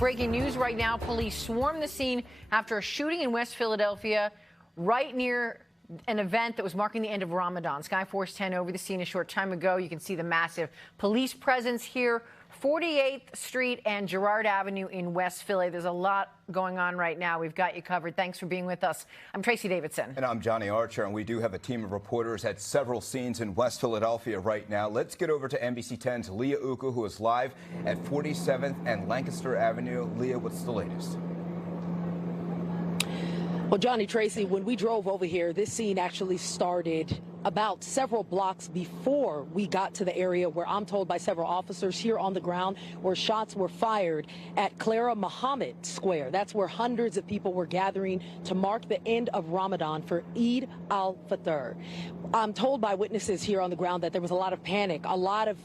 Breaking news right now. Police swarmed the scene after a shooting in West Philadelphia, right near an event that was marking the end of Ramadan. Skyforce 10 over the scene a short time ago. You can see the massive police presence here. 48th Street and Girard Avenue in West Philly. There's a lot going on right now. We've got you covered. Thanks for being with us. I'm Tracy Davidson. And I'm Johnny Archer, and we do have a team of reporters at several scenes in West Philadelphia right now. Let's get over to NBC 10's Leah Uka, who is live at 47th and Lancaster Avenue. Leah, what's the latest? Well, Johnny, Tracy, when we drove over here, this scene actually started about several blocks before we got to the area where I'm told by several officers here on the ground where shots were fired at Clara Muhammad Square. That's where hundreds of people were gathering to mark the end of Ramadan for Eid al-Fitr. I'm told by witnesses here on the ground that there was a lot of panic, a lot of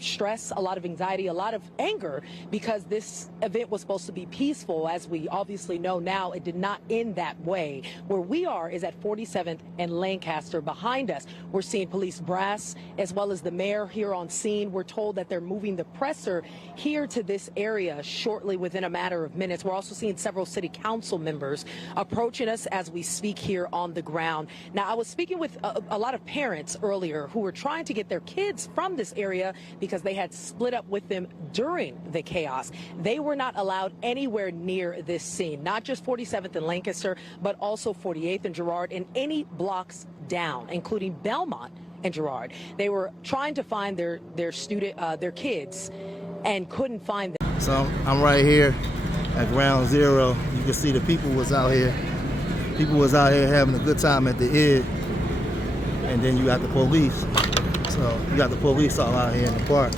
stress, a lot of anxiety, a lot of anger, because this event was supposed to be peaceful. As we obviously know now, it did not end that way. Where we are is at 47th and Lancaster. Behind us, we're seeing police brass as well as the mayor here on scene. We're told that they're moving the presser here to this area shortly, within a matter of minutes. We're also seeing several city council members approaching us as we speak here on the ground. Now, I was speaking with a lot of parents earlier who were trying to get their kids from this area because they had split up with them during the chaos. They were not allowed anywhere near this scene, not just 47th and Lancaster, but also 48th and Girard and any blocks down, including Belmont and Girard. They were trying to find their kids and couldn't find them. So I'm right here at ground zero. You can see the people was out here. People was out here having a good time at the Eid, and then you got the police. So you got the police all out here in the park,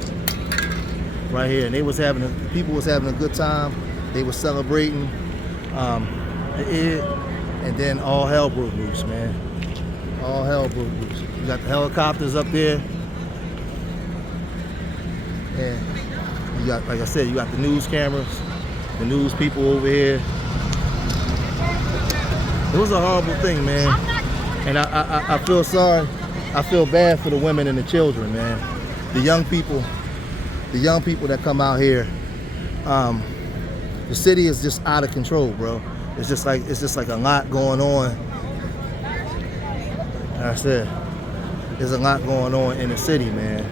right here, and they was having the people was having a good time. They were celebrating the Eid, and then all hell broke loose, man. All hell broke loose. You got the helicopters up there, and you got, like I said, you got the news cameras, the news people over here. It was a horrible thing, man, and I feel sorry. I feel bad for the women and the children, man. The young people that come out here. The city is just out of control, bro. It's just like a lot going on. Like I said, there's a lot going on in the city, man.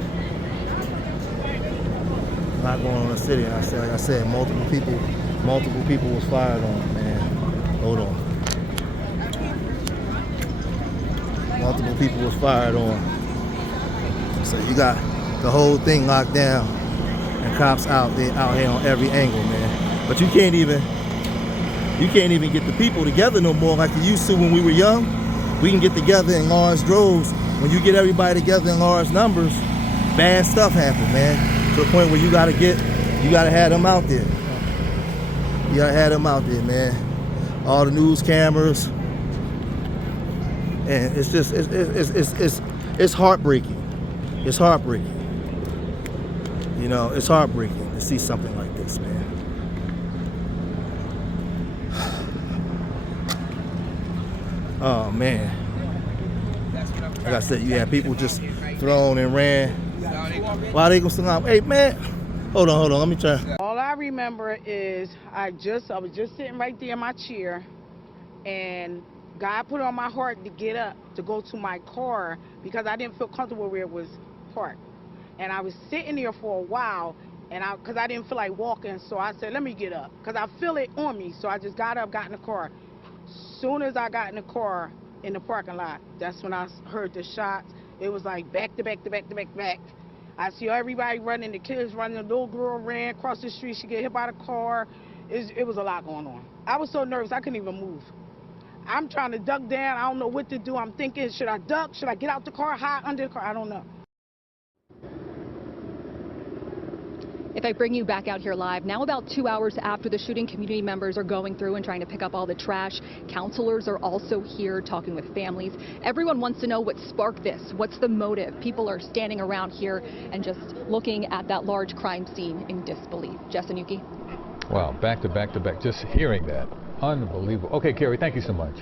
A lot going on in the city. And like I said, multiple people was fired on, man. Hold on. Multiple people was fired on. So you got the whole thing locked down, and cops out here on every angle, man. But you can't even get the people together no more like you used to when we were young. We can get together in large droves. When you get everybody together in large numbers, bad stuff happens, man. To the point where you gotta have them out there. You gotta have them out there, man. All the news cameras. And it's just, it's heartbreaking. It's heartbreaking. You know, it's heartbreaking to see something like this, man. Oh, man. Like I said, you had people just thrown and ran. Walaikum salam. Hey, man. Hold on. Let me try. All I remember is I was just sitting right there in my chair, and God put it on my heart to get up to go to my car because I didn't feel comfortable where it was parked. And I was sitting there for a while, and because I didn't feel like walking, so I said, let me get up, because I feel it on me. So I just got up, got in the car. Soon as I got in the car in the parking lot, that's when I heard the shots. It was like back to back to back to back to back. I see everybody running, the kids running, the little girl ran across the street, she get hit by the car. It was a lot going on. I was so nervous, I couldn't even move. I'm trying to duck down. I don't know what to do. I'm thinking, should I duck? Should I get out the car, hide under the car? I don't know. If I bring you back out here live, now about 2 hours after the shooting, community members are going through and trying to pick up all the trash. Counselors are also here talking with families. Everyone wants to know what sparked this. What's the motive? People are standing around here and just looking at that large crime scene in disbelief. Jess and Yuki. Wow, back to back to back. Just hearing that. Unbelievable. Okay, Carrie, thank you so much.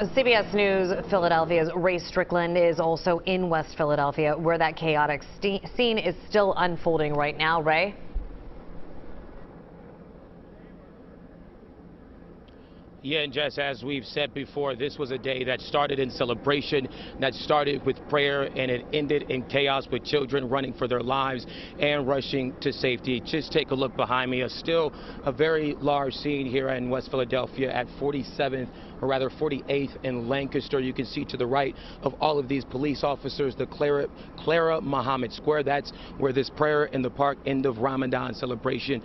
CBS News Philadelphia's Ray Strickland is also in West Philadelphia, where that chaotic scene is still unfolding right now. Ray? Yeah, and Jess, as we've said before, this was a day that started in celebration, that started with prayer, and it ended in chaos with children running for their lives and rushing to safety. Just take a look behind me. Still a very large scene here in West Philadelphia at 47th, or rather 48th and Lancaster. You can see to the right of all of these police officers, the Clara Muhammad Square. That's where this prayer in the park end of Ramadan celebration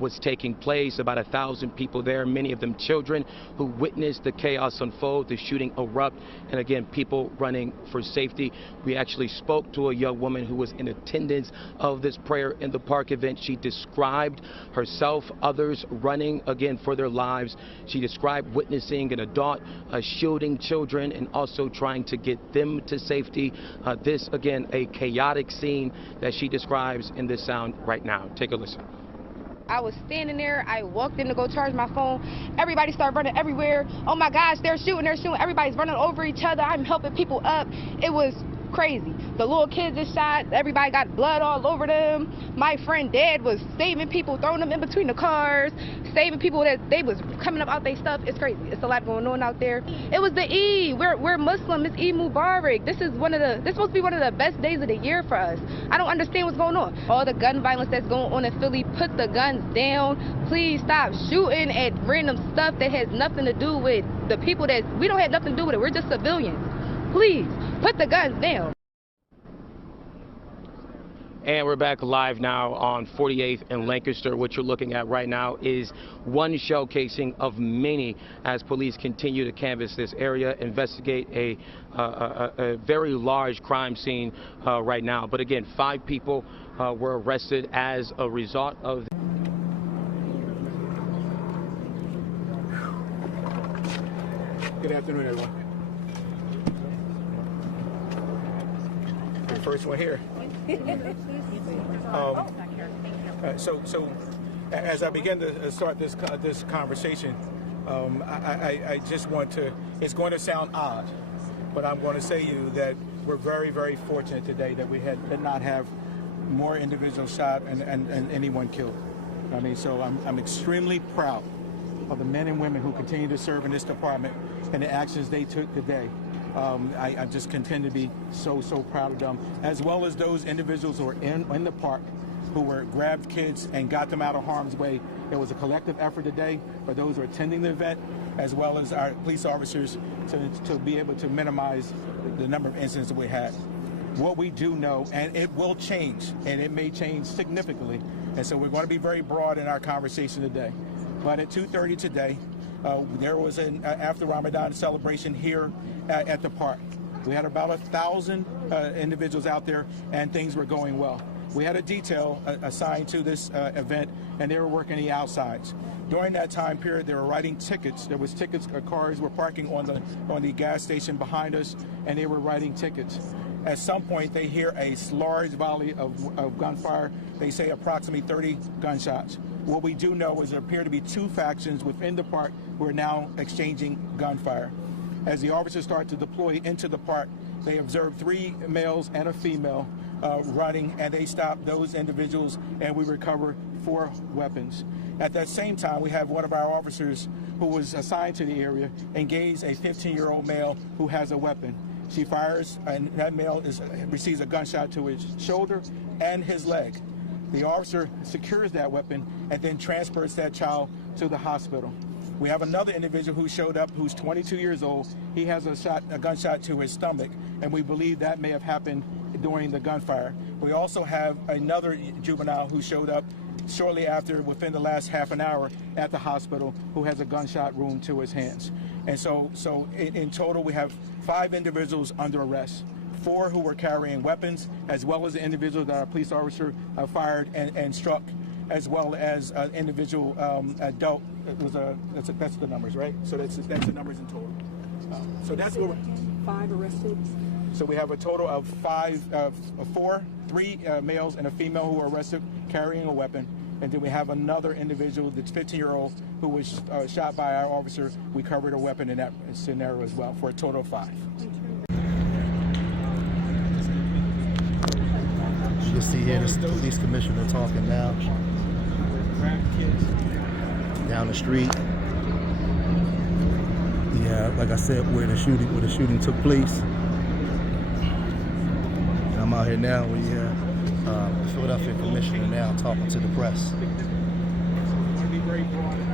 was taking place. About 1,000 people there, many of them children, who witnessed the chaos unfold, the shooting erupt, and again, people running for safety. We actually spoke to a young woman who was in attendance of this prayer in the park event. She described herself, others running again for their lives. She described witnessing an adult shielding children and also trying to get them to safety. This, again, a chaotic scene that she describes in this sound right now. Take a listen. I was standing there. I walked in to go charge my phone. Everybody started running everywhere. Oh my gosh, they're shooting. Everybody's running over each other. I'm helping people up. It was crazy. The little kids is shot. Everybody got blood all over them. My friend Dad was saving people, throwing them in between the cars, saving people that they was coming up out their stuff. It's crazy. It's a lot going on out there. It was the Eid. We're Muslim. It's Eid Mubarak. This supposed to be one of the best days of the year for us. I don't understand what's going on. All the gun violence that's going on in Philly, put the guns down. Please stop shooting at random stuff that has nothing to do with the people that we don't have nothing to do with it. We're just civilians. Please put the guns down. And we're back live now on 48th and Lancaster. What you're looking at right now is one shell casing of many as police continue to canvass this area, investigate a very large crime scene right now. But again, 5 people were arrested as a result of. Good afternoon, everyone. Your first one here. So as I begin to start this conversation, I just want to, it's going to sound odd, but I'm going to say to you that we're very, very fortunate today that we did not have more individuals shot and anyone killed. I mean, so I'm extremely proud of the men and women who continue to serve in this department and the actions they took today. I just continue to be so proud of them, as well as those individuals who were in the park who were grabbed kids and got them out of harm's way. It was a collective effort today for those who are attending the event, as well as our police officers to be able to minimize the number of incidents that we had. What we do know, and it will change, and it may change significantly, and so we're going to be very broad in our conversation today. But at 2:30 today, there was an after Ramadan celebration here at the park. We had about 1,000 individuals out there, and things were going well. We had a detail assigned to this event, and they were working the outsides. During that time period, they were writing tickets. There was tickets, cars were parking on the gas station behind us, and they were writing tickets. At some point, they hear a large volley of gunfire. They say approximately 30 gunshots. What we do know is there appear to be 2 factions within the park who are now exchanging gunfire. As the officers start to deploy into the park, they observe 3 males and a female running, and they stop those individuals, and we recover 4 weapons. At that same time, we have one of our officers who was assigned to the area engage a 15-year-old male who has a weapon. She fires, and that male receives a gunshot to his shoulder and his leg. The officer secures that weapon and then transports that child to the hospital. We have another individual who showed up who's 22 years old. He has a gunshot to his stomach, and we believe that may have happened during the gunfire. We also have another juvenile who showed up shortly after, within the last half an hour, at the hospital, who has a gunshot wound to his hands. And so in total, we have 5 individuals under arrest. 4 who were carrying weapons, as well as the individual that our police officer fired and struck, as well as an individual adult. That's the numbers, right? So that's the numbers in total. So that's what 5 arrested. So we have a total of 3 males and a female who were arrested carrying a weapon. And then we have another individual that's 15-year-old who was shot by our officer. We covered a weapon in that scenario as well, for a total of 5. You see here the police commissioner talking now. Down the street. Yeah, like I said, where the shooting took place. And I'm out here now where you have the Philadelphia commissioner now talking to the press. I want to be very broad.